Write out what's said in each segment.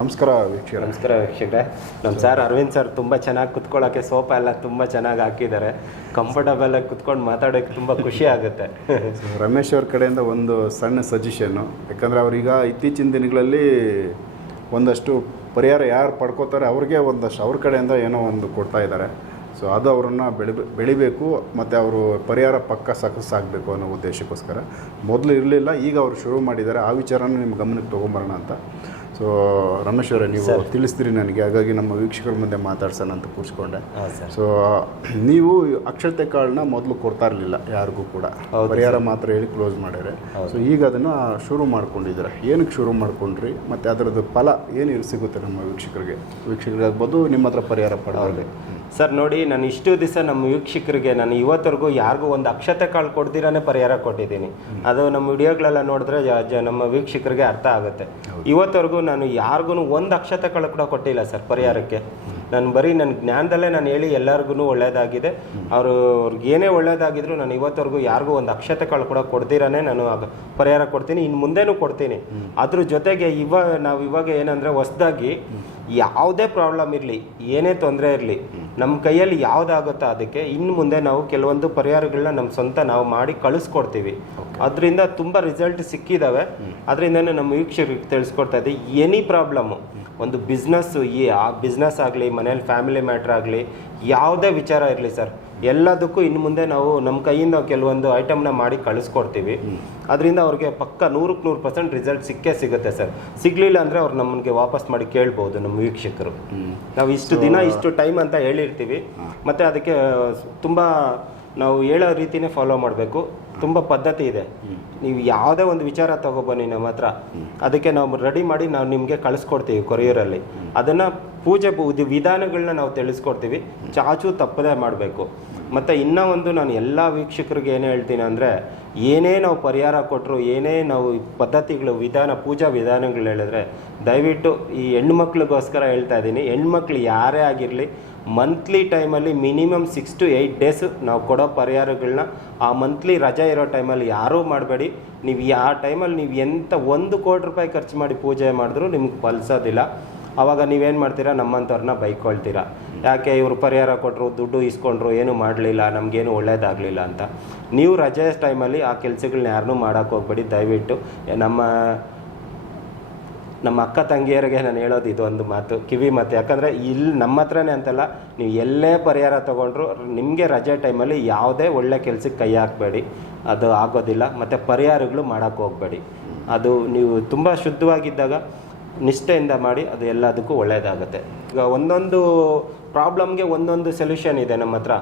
ನಮಸ್ಕಾರ ವೀಕ್ಷಕರೇ. ನಮಸ್ಕಾರ ವೀಕ್ಷಕರೇ. ನಮ್ಮ ಸರ್ ಅರವಿಂದ್ ಸರ್ ತುಂಬ ಚೆನ್ನಾಗಿ ಕುತ್ಕೊಳ್ಳೋಕ್ಕೆ ಸೋಫಾ ಎಲ್ಲ ತುಂಬ ಚೆನ್ನಾಗಿ ಹಾಕಿದ್ದಾರೆ. ಕಂಫರ್ಟಬಲ್ ಆಗಿ ಕುತ್ಕೊಂಡು ಮಾತಾಡೋಕ್ಕೆ ತುಂಬ ಖುಷಿ ಆಗುತ್ತೆ. ರಮೇಶ್ ಅವ್ರ ಕಡೆಯಿಂದ ಒಂದು ಸಣ್ಣ ಸಜೆಷನ್ನು ಯಾಕಂದರೆ ಅವ್ರೀಗ ಇತ್ತೀಚಿನ ದಿನಗಳಲ್ಲಿ ಒಂದಷ್ಟು ಪರಿಹಾರ ಯಾರು ಪಡ್ಕೋತಾರೆ ಅವ್ರಿಗೆ ಒಂದಷ್ಟು ಅವ್ರ ಕಡೆಯಿಂದ ಏನೋ ಒಂದು ಕೊಡ್ತಾ ಇದ್ದಾರೆ. ಸೊ ಅದು ಅವರನ್ನು ಬೆಳಿ ಬೆಳಿಬೇಕು ಮತ್ತು ಅವರು ಪರಿಹಾರ ಪಕ್ಕ ಸಕ್ಸಸ್ ಆಗಬೇಕು ಅನ್ನೋ ಉದ್ದೇಶಕ್ಕೋಸ್ಕರ. ಮೊದಲು ಇರಲಿಲ್ಲ ಈಗ ಅವರು ಶುರು ಮಾಡಿದ್ದಾರೆ. ಆ ವಿಚಾರನ ನಿಮ್ಮ ಗಮನಕ್ಕೆ ತೊಗೊಂಬರೋಣ ಅಂತ. ಸೊ ರಮೇಶ್ವರ ಅವರೇ ನೀವು ತಿಳಿಸ್ತೀರಿ ನನಗೆ. ಹಾಗಾಗಿ ನಮ್ಮ ವೀಕ್ಷಕರ ಮುಂದೆ ಮಾತಾಡ್ಸೋಣ ಅಂತ ಕೂರಿಸ್ಕೊಂಡೆ. ಸೊ ನೀವು ಅಕ್ಷತೆ ಕಾಳನ್ನ ಮೊದಲು ಕೊಡ್ತಾ ಇರಲಿಲ್ಲ ಯಾರಿಗೂ ಕೂಡ. ಪರಿಹಾರ ಮಾತ್ರ ಹೇಳಿ ಕ್ಲೋಸ್ ಮಾಡ್ಯಾರೆ. ಸೊ ಈಗ ಅದನ್ನು ಶುರು ಮಾಡ್ಕೊಂಡಿದ್ದೀರಾ? ಏನಕ್ಕೆ ಶುರು ಮಾಡ್ಕೊಂಡ್ರಿ? ಮತ್ತು ಅದರದ್ದು ಫಲ ಏನು ಸಿಗುತ್ತೆ ನಮ್ಮ ವೀಕ್ಷಕರಿಗೆ? ವೀಕ್ಷಕರಿಗೆ ಆಗ್ಬೋದು ನಿಮ್ಮ ಹತ್ರ ಪರಿಹಾರ ಪಡೋರಿಗೆ ಸರ್ ನೋಡಿ ನಾನು ಇಷ್ಟು ದಿವಸ ನಮ್ಮ ವೀಕ್ಷಕರಿಗೆ ನಾನು ಇವತ್ತರೆಗೂ ಯಾರಿಗೂ ಒಂದು ಅಕ್ಷತೆ ಕಾಳು ಕೊಡ್ದಿರಾನೇ ಪರಿಹಾರ ಕೊಟ್ಟಿದ್ದೀನಿ. ಅದು ನಮ್ಮ ವಿಡಿಯೋಗಳೆಲ್ಲ ನೋಡಿದ್ರೆ ನಮ್ಮ ವೀಕ್ಷಕರಿಗೆ ಅರ್ಥ ಆಗುತ್ತೆ. ಇವತ್ತರೆಗೂ ನಾನು ಯಾರಿಗೂ ಒಂದು ಅಕ್ಷತೆ ಕಾಳು ಕೂಡ ಕೊಟ್ಟಿಲ್ಲ ಸರ್ ಪರಿಹಾರಕ್ಕೆ. ನಾನು ಬರೀ ನನ್ನ ಜ್ಞಾನದಲ್ಲೇ ನಾನು ಹೇಳಿ ಎಲ್ಲರಿಗೂ ಒಳ್ಳೆಯದಾಗಿದೆ ಅವರು ಅವ್ರಿಗೆ ಏನೇ ಒಳ್ಳೇದಾಗಿದ್ರು ನಾನು ಇವತ್ತರೆಗೂ ಯಾರಿಗೂ ಒಂದು ಅಕ್ಷತೆ ಕಾಳು ಕೂಡ ಕೊಡ್ದಿರಾನೇ ನಾನು ಪರಿಹಾರ ಕೊಡ್ತೀನಿ. ಇನ್ನು ಮುಂದೆನೂ ಕೊಡ್ತೀನಿ. ಅದ್ರ ಜೊತೆಗೆ ಇವಾಗ ನಾವು ಇವಾಗ ಏನಂದರೆ ಹೊಸ್ದಾಗಿ ಯಾವುದೇ ಪ್ರಾಬ್ಲಮ್ ಇರಲಿ ಏನೇ ತೊಂದರೆ ಇರಲಿ ನಮ್ಮ ಕೈಯಲ್ಲಿ ಯಾವುದಾಗುತ್ತೋ ಅದಕ್ಕೆ ಇನ್ನು ಮುಂದೆ ನಾವು ಕೆಲವೊಂದು ಪರಿಹಾರಗಳನ್ನ ನಮ್ಮ ಸ್ವಂತ ನಾವು ಮಾಡಿ ಕಳಿಸ್ಕೊಡ್ತೀವಿ. ಅದರಿಂದ ತುಂಬ ರಿಸಲ್ಟ್ ಸಿಕ್ಕಿದ್ದಾವೆ ಅದರಿಂದನೇ ನಮ್ಮ ವೀಕ್ಷಕರಿಗೆ ತಿಳಿಸ್ಕೊಡ್ತಾ ಇದೆ ಎನಿ ಪ್ರಾಬ್ಲಮ್ಮು ಒಂದು ಬಿಸ್ನೆಸ್ಸು ಈ ಆ ಬಿಸ್ನೆಸ್ ಆಗಲಿ ಮನೇಲಿ ಫ್ಯಾಮಿಲಿ ಮ್ಯಾಟ್ರ್ ಆಗಲಿ ಯಾವುದೇ ವಿಚಾರ ಇರಲಿ ಸರ್ ಎಲ್ಲದಕ್ಕೂ ಇನ್ನು ಮುಂದೆ ನಾವು ನಮ್ಮ ಕೈಯಿಂದ ಕೆಲವೊಂದು ಐಟಮ್ನ ಮಾಡಿ ಕಳಿಸ್ಕೊಡ್ತೀವಿ. ಅದರಿಂದ ಅವ್ರಿಗೆ ಪಕ್ಕ ನೂರಕ್ಕೆ ನೂರು ಪರ್ಸೆಂಟ್ ರಿಸಲ್ಟ್ ಸಿಕ್ಕೇ ಸಿಗುತ್ತೆ ಸರ್. ಸಿಗಲಿಲ್ಲ ಅಂದರೆ ಅವ್ರು ನಮಗೆ ವಾಪಸ್ ಮಾಡಿ ಕೇಳ್ಬೋದು ನಮ್ಮ ವೀಕ್ಷಕರು. ನಾವು ಇಷ್ಟು ದಿನ ಇಷ್ಟು ಟೈಮ್ ಅಂತ ಹೇಳಿರ್ತೀವಿ. ಮತ್ತು ಅದಕ್ಕೆ ತುಂಬ ನಾವು ಹೇಳೋ ರೀತಿನೇ ಫಾಲೋ ಮಾಡಬೇಕು. ತುಂಬ ಪದ್ಧತಿ ಇದೆ. ನೀವು ಯಾವುದೇ ಒಂದು ವಿಚಾರ ತಗೊಬನ್ನಿ ನಮ್ಮ ಹತ್ರ. ಅದಕ್ಕೆ ನಾವು ರೆಡಿ ಮಾಡಿ ನಾವು ನಿಮಗೆ ಕಳಿಸ್ಕೊಡ್ತೀವಿ ಕೊರಿಯರಲ್ಲಿ. ಅದನ್ನು ಪೂಜೆ ವಿಧಾನಗಳನ್ನ ನಾವು ತಿಳಿಸ್ಕೊಡ್ತೀವಿ. ಚಾಚು ತಪ್ಪದೇ ಮಾಡಬೇಕು. ಮತ್ತು ಇನ್ನೂ ಒಂದು ನಾನು ಎಲ್ಲ ವೀಕ್ಷಕರಿಗೆ ಏನು ಹೇಳ್ತೀನಿ ಅಂದರೆ, ಏನೇ ನಾವು ಪರಿಹಾರ ಕೊಟ್ಟರು ಏನೇ ನಾವು ಪದ್ಧತಿಗಳು, ವಿಧಾನ, ಪೂಜಾ ವಿಧಾನಗಳು ಹೇಳಿದ್ರೆ, ದಯವಿಟ್ಟು ಈ ಹೆಣ್ಮಕ್ಳಿಗೋಸ್ಕರ ಹೇಳ್ತಾ ಇದ್ದೀನಿ, ಹೆಣ್ಮಕ್ಳು ಯಾರೇ ಆಗಿರಲಿ ಮಂತ್ಲಿ ಟೈಮಲ್ಲಿ minimum six to eight days ನಾವು ಕೊಡೋ ಪರಿಹಾರಗಳನ್ನ ಆ ಮಂತ್ಲಿ ರಜೆ ಇರೋ ಟೈಮಲ್ಲಿ ಯಾರೂ ಮಾಡಬೇಡಿ. ನೀವು ಆ ಟೈಮಲ್ಲಿ ನೀವು ಎಂಥ ಒಂದು ಕೋಟಿ ರೂಪಾಯಿ ಖರ್ಚು ಮಾಡಿ ಪೂಜೆ ಮಾಡಿದ್ರೂ ನಿಮ್ಗೆ ಫಲಿಸೋದಿಲ್ಲ. ಆವಾಗ ನೀವೇನು ಮಾಡ್ತೀರಾ? ನಮ್ಮಂಥವ್ರನ್ನ ಬೈಕೊಳ್ತೀರಾ? ಯಾಕೆ ಇವರು ಪರಿಹಾರ ಕೊಟ್ಟರು ದುಡ್ಡು ಇಸ್ಕೊಂಡ್ರು ಏನು ಮಾಡಲಿಲ್ಲ, ನಮಗೇನು ಒಳ್ಳೇದಾಗಲಿಲ್ಲ ಅಂತ. ನೀವು ರಜೆ ಟೈಮಲ್ಲಿ ಆ ಕೆಲಸಗಳನ್ನ ಯಾರನ್ನೂ ಮಾಡೋಕ್ಕೆ ಹೋಗ್ಬೇಡಿ. ದಯವಿಟ್ಟು ನಮ್ಮ ನಮ್ಮ ಅಕ್ಕ ತಂಗಿಯರಿಗೆ ನಾನು ಹೇಳೋದು ಇದೊಂದು ಮಾತು, ಕಿವಿ ಮಾತು. ಯಾಕಂದರೆ ಇಲ್ಲಿ ನಮ್ಮ ಹತ್ರನೇ ಅಂತಲ್ಲ, ನೀವು ಎಲ್ಲೇ ಪರಿಹಾರ ತೊಗೊಂಡ್ರು, ನಿಮಗೆ ರಜೆ ಟೈಮಲ್ಲಿ ಯಾವುದೇ ಒಳ್ಳೆ ಕೆಲಸಕ್ಕೆ ಕೈ ಹಾಕಬೇಡಿ. ಅದು ಆಗೋದಿಲ್ಲ. ಮತ್ತು ಪರಿಹಾರಗಳು ಮಾಡೋಕ್ಕೆ ಹೋಗಬೇಡಿ. ಅದು ನೀವು ತುಂಬ ಶುದ್ಧವಾಗಿದ್ದಾಗ ನಿಷ್ಠೆಯಿಂದ ಮಾಡಿ ಅದು ಎಲ್ಲದಕ್ಕೂ ಒಳ್ಳೆಯದಾಗುತ್ತೆ ಈಗ ಒಂದೊಂದು ಪ್ರಾಬ್ಲಮ್ಗೆ ಒಂದೊಂದು ಸೊಲ್ಯೂಷನ್ ಇದೆ ನಮ್ಮ ಹತ್ರ.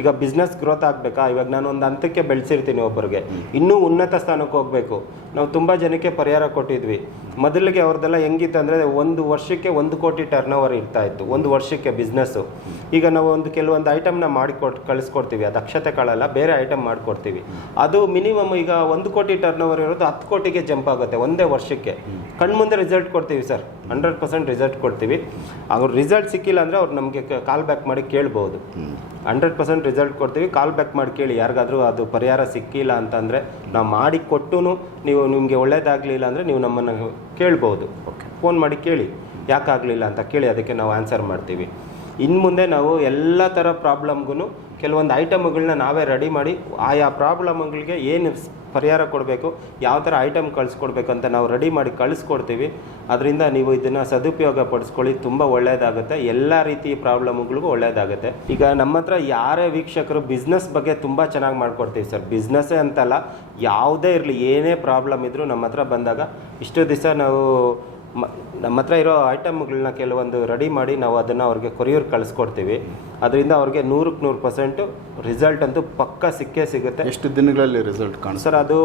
ಈಗ ಬಿಸ್ನೆಸ್ ಗ್ರೋತ್ ಆಗಬೇಕಾ? ಇವಾಗ ನಾನು ಒಂದು ಹಂತಕ್ಕೆ ಬೆಳೆಸಿರ್ತೀನಿ ಒಬ್ಬರಿಗೆ ಇನ್ನೂ ಉನ್ನತ ಸ್ಥಾನಕ್ಕೆ ಹೋಗಬೇಕು. ನಾವು ತುಂಬ ಜನಕ್ಕೆ ಪರಿಹಾರ ಕೊಟ್ಟಿದ್ವಿ. ಮೊದಲಿಗೆ ಅವ್ರದ್ದೆಲ್ಲ ಹೆಂಗಿತ್ತು ಅಂದರೆ ಒಂದು ವರ್ಷಕ್ಕೆ ಒಂದು ಕೋಟಿ ಟರ್ನ್ ಓವರ್ ಇರ್ತಾ ಇತ್ತು. ಒಂದು ವರ್ಷಕ್ಕೆ ಬಿಸ್ನೆಸ್ಸು ಈಗ ನಾವು ಒಂದು ಕೆಲವೊಂದು ಐಟಮ್ನ ಮಾಡಿಕೊಟ್, ಕಳಿಸ್ಕೊಡ್ತೀವಿ. ಅದು ಅಕ್ಷತೆ ಕಾಳಲ್ಲ, ಬೇರೆ ಐಟಮ್ ಮಾಡಿಕೊಡ್ತೀವಿ. ಅದು ಮಿನಿಮಮ್ ಈಗ ಒಂದು ಕೋಟಿ ಟರ್ನ್ ಓವರ್ ಇರೋದು ಹತ್ತು ಕೋಟಿಗೆ ಜಂಪ್ ಆಗುತ್ತೆ ಒಂದೇ ವರ್ಷಕ್ಕೆ. ಕಣ್ಮುಂದೆ ರಿಸಲ್ಟ್ ಕೊಡ್ತೀವಿ ಸರ್ ಹಂಡ್ರೆಡ್ ಪರ್ಸೆಂಟ್ ರಿಸಲ್ಟ್ ಕೊಡ್ತೀವಿ. ಅವ್ರು ರಿಸಲ್ಟ್ ಸಿಕ್ಕಿಲ್ಲ ಅಂದರೆ ಅವ್ರು ನಮಗೆ ಕಾಲ್ ಬ್ಯಾಕ್ ಮಾಡಿ ಕೇಳ್ಬೋದು. ಹಂಡ್ರೆಡ್ ಪರ್ಸೆಂಟ್ ರಿಸಲ್ಟ್ ಕೊಡ್ತೀವಿ. ಕಾಲ್ ಬ್ಯಾಕ್ ಮಾಡಿ ಕೇಳಿ. ಯಾರಿಗಾದರೂ ಅದು ಪರಿಹಾರ ಸಿಕ್ಕಿಲ್ಲ ಅಂತಂದರೆ ನಾವು ಮಾಡಿ ಕೊಟ್ಟು ನೀವು ನಿಮಗೆ ಒಳ್ಳೇದಾಗಲಿಲ್ಲ ಅಂದರೆ ನೀವು ನಮ್ಮನ್ನು ಕೇಳ್ಬೋದು. ಫೋನ್ ಮಾಡಿ ಕೇಳಿ. ಯಾಕಾಗಲಿಲ್ಲ ಅಂತ ಕೇಳಿ ಅದಕ್ಕೆ ನಾವು ಆನ್ಸರ್ ಮಾಡ್ತೀವಿ. ಇನ್ನು ಮುಂದೆ ನಾವು ಎಲ್ಲ ಥರ ಪ್ರಾಬ್ಲಮ್ಗೂ ಕೆಲವೊಂದು ಐಟಮ್ಗಳನ್ನ ನಾವೇ ರೆಡಿ ಮಾಡಿ ಆಯಾ ಪ್ರಾಬ್ಲಮ್ಗಳಿಗೆ ಏನು ಪರಿಹಾರ ಕೊಡಬೇಕು, ಯಾವ ಥರ ಐಟಮ್ ಕಳಿಸ್ಕೊಡ್ಬೇಕಂತ ನಾವು ರೆಡಿ ಮಾಡಿ ಕಳಿಸ್ಕೊಡ್ತೀವಿ. ಅದರಿಂದ ನೀವು ಇದನ್ನು ಸದುಪಯೋಗ ಪಡಿಸ್ಕೊಳ್ಳಿ ತುಂಬ ಒಳ್ಳೆಯದಾಗುತ್ತೆ ಎಲ್ಲ ರೀತಿ ಪ್ರಾಬ್ಲಮ್ಗಳಿಗೂ ಒಳ್ಳೆಯದಾಗುತ್ತೆ ಈಗ ನಮ್ಮ ಹತ್ರ ಯಾರೇ ವೀಕ್ಷಕರು ಬಿಸ್ನೆಸ್ ಬಗ್ಗೆ ತುಂಬ ಚೆನ್ನಾಗಿ ಮಾಡ್ಕೊಡ್ತೀವಿ ಸರ್ ಬಿಸ್ನೆಸ್ಸೇ ಅಂತಲ್ಲ, ಯಾವುದೇ ಇರಲಿ, ಏನೇ ಪ್ರಾಬ್ಲಮ್ ಇದ್ದರೂ ನಮ್ಮ ಹತ್ರ ಬಂದಾಗ ಇಷ್ಟು ದಿವಸ ನಾವು ನಮ್ಮ ಹತ್ರ ಇರೋ ಐಟಮ್ಗಳನ್ನ ಕೆಲವೊಂದು ರೆಡಿ ಮಾಡಿ ನಾವು ಅದನ್ನು ಅವ್ರಿಗೆ ಕೊರಿಯರ್ ಕಳಿಸ್ಕೊಡ್ತೀವಿ. ಅದರಿಂದ ಅವ್ರಿಗೆ ನೂರಕ್ಕೆ ನೂರು ಪರ್ಸೆಂಟು ರಿಸಲ್ಟ್ ಅಂತೂ ಪಕ್ಕ ಸಿಕ್ಕೇ ಸಿಗುತ್ತೆ. ಎಷ್ಟು ದಿನಗಳಲ್ಲಿ ರಿಸಲ್ಟ್ ಕಾಣಿಸ್ತಾರೆ ಸರ್ ಅದು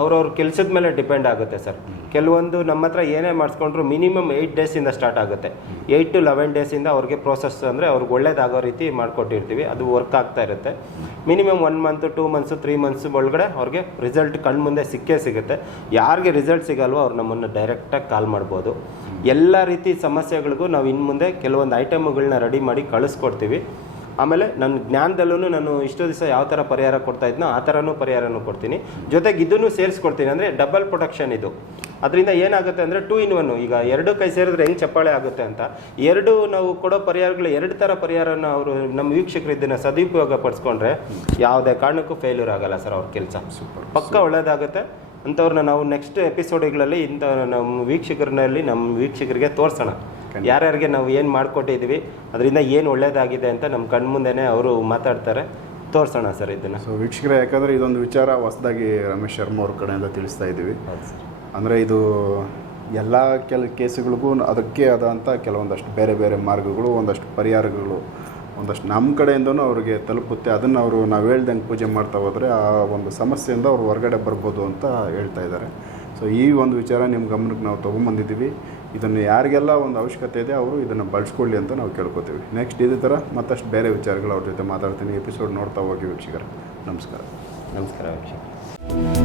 ಅವ್ರವ್ರ ಕೆಲಸದ ಮೇಲೆ ಡಿಪೆಂಡ್ ಆಗುತ್ತೆ ಸರ್. ಕೆಲವೊಂದು ನಮ್ಮ ಹತ್ರ ಏನೇ ಮಾಡಿಸ್ಕೊಂಡ್ರು ಮಿನಿಮಮ್ ಏಯ್ಟ್ ಡೇಸಿಂದ ಸ್ಟಾರ್ಟ್ ಆಗುತ್ತೆ. ಏಯ್ಟ್ ಟು ಲೆವೆನ್ ಡೇಸಿಂದ ಅವ್ರಿಗೆ ಪ್ರೋಸೆಸ್ ಅಂದರೆ ಅವ್ರಿಗೆ ಒಳ್ಳೇದಾಗೋ ರೀತಿ ಮಾಡಿಕೊಟ್ಟಿರ್ತೀವಿ. ಅದು ವರ್ಕ್ ಆಗ್ತಾ ಇರುತ್ತೆ. Minimum one month two months three months ಒಳಗಡೆ ಅವ್ರಿಗೆ ರಿಸಲ್ಟ್ ಕಣ್ಣು ಮುಂದೆ ಸಿಕ್ಕೇ ಸಿಗುತ್ತೆ. ಯಾರಿಗೆ ರಿಸಲ್ಟ್ ಸಿಗಲ್ವೋ ಅವ್ರು ನಮ್ಮನ್ನು ಡೈರೆಕ್ಟಾಗಿ ಕಾಲ್ ಮಾಡ್ಬೋದು. ಎಲ್ಲ ರೀತಿ ಸಮಸ್ಯೆಗಳಿಗೂ ನಾವು ಇನ್ನು ಮುಂದೆ ಕೆಲವೊಂದು ಐಟಮ್ಗಳನ್ನ ರೆಡಿ ಮಾಡಿ ಕಳಿಸ್ಕೊಡ್ತೀವಿ. ಆಮೇಲೆ ನನ್ನ ಜ್ಞಾನದಲ್ಲೂ ನಾನು ಇಷ್ಟು ದಿವಸ ಯಾವ ಥರ ಪರಿಹಾರ ಕೊಡ್ತಾ ಇದ್ನೋ ಆ ಥರನೂ ಪರಿಹಾರನೂ ಕೊಡ್ತೀನಿ. ಜೊತೆಗೆ ಇದನ್ನು ಸೇರಿಸ್ಕೊಡ್ತೀನಿ ಅಂದರೆ ಡಬಲ್ ಪ್ರೊಟೆಕ್ಷನ್ ಇದು. ಅದರಿಂದ ಏನಾಗುತ್ತೆ ಅಂದರೆ ಟೂ ಇನ್ ಒನ್ ಈಗ ಎರಡು ಕೈ ಸೇರಿದ್ರೆ ಹೆಂಗೆ ಚಪ್ಪಾಳೆ ಆಗುತ್ತೆ ಅಂತ. ಎರಡು ನಾವು ಕೊಡೋ ಪರಿಹಾರಗಳು ಎರಡು ಥರ ಪರಿಹಾರನ ಅವರು ನಮ್ಮ ವೀಕ್ಷಕರು ಇದನ್ನು ಸದುಪಯೋಗ ಪಡಿಸ್ಕೊಂಡ್ರೆ ಯಾವುದೇ ಕಾರಣಕ್ಕೂ ಫೇಲ್ಯೂರ್ ಆಗಲ್ಲ ಸರ್ ಅವ್ರ ಕೆಲಸ. ಪಕ್ಕ ಒಳ್ಳೇದಾಗುತ್ತೆ. ಅಂಥವ್ರನ್ನ ನಾವು ನೆಕ್ಸ್ಟ್ ಎಪಿಸೋಡ್ಗಳಲ್ಲಿ ಇಂಥ ನಮ್ಮ ವೀಕ್ಷಕರಲ್ಲಿ ನಮ್ಮ ವೀಕ್ಷಕರಿಗೆ ತೋರಿಸೋಣ. ಯಾರ್ಯಾರಿಗೆ ನಾವು ಏನು ಮಾಡಿಕೊಟ್ಟಿದ್ದೀವಿ ಅದರಿಂದ ಏನು ಒಳ್ಳೇದಾಗಿದೆ ಅಂತ ನಮ್ಮ ಕಣ್ಮುಂದೆನೇ ಅವರು ಮಾತಾಡ್ತಾರೆ. ತೋರಿಸೋಣ ಸರ್ ಇದನ್ನು. ಸೊ ವೀಕ್ಷಕರೇ ಯಾಕಂದರೆ ಇದೊಂದು ವಿಚಾರ ಹೊಸದಾಗಿ ರಮೇಶ್ ಶರ್ಮಾ ಅವ್ರ ಕಡೆಯಿಂದ ತಿಳಿಸ್ತಾ ಇದ್ದೀವಿ. ಅಂದರೆ ಇದು ಎಲ್ಲ ಕೆಲ ಕೇಸುಗಳಿಗೂ ಅದಕ್ಕೆ ಆದಂಥ ಕೆಲವೊಂದಷ್ಟು ಬೇರೆ ಬೇರೆ ಮಾರ್ಗಗಳು ಒಂದಷ್ಟು ಪರಿಹಾರಗಳು ಒಂದಷ್ಟು ನಮ್ಮ ಕಡೆಯಿಂದನೂ ಅವ್ರಿಗೆ ತಲುಪುತ್ತೆ. ಅದನ್ನು ಅವರು ನಾವು ಹೇಳ್ದಂಗೆ ಪೂಜೆ ಮಾಡ್ತಾ ಹೋದರೆ ಆ ಒಂದು ಸಮಸ್ಯೆಯಿಂದ ಅವ್ರು ಹೊರಗಡೆ ಬರ್ಬೋದು ಅಂತ ಹೇಳ್ತಾ ಇದ್ದಾರೆ. ಸೊ ಈ ಒಂದು ವಿಚಾರ ನಿಮ್ಮ ಗಮನಕ್ಕೆ ನಾವು ತೊಗೊಂಬಂದಿದ್ದೀವಿ. ಇದನ್ನು ಯಾರಿಗೆಲ್ಲ ಒಂದು ಅವಶ್ಯಕತೆ ಇದೆ, ಅವರು ಇದನ್ನು ಬಳಸ್ಕೊಳ್ಳಿ ಅಂತ ನಾವು ಕೇಳ್ಕೊತೀವಿ. ನೆಕ್ಸ್ಟ್ ಇದೇ ಥರ ಮತ್ತಷ್ಟು ಬೇರೆ ವಿಚಾರಗಳು ಅವ್ರ ಜೊತೆ ಮಾತಾಡ್ತೀನಿ. ಎಪಿಸೋಡ್ ನೋಡ್ತಾ ಹೋಗಿ ವೀಕ್ಷಕರ. ನಮಸ್ಕಾರ. ನಮಸ್ಕಾರ ವೀಕ್ಷಕ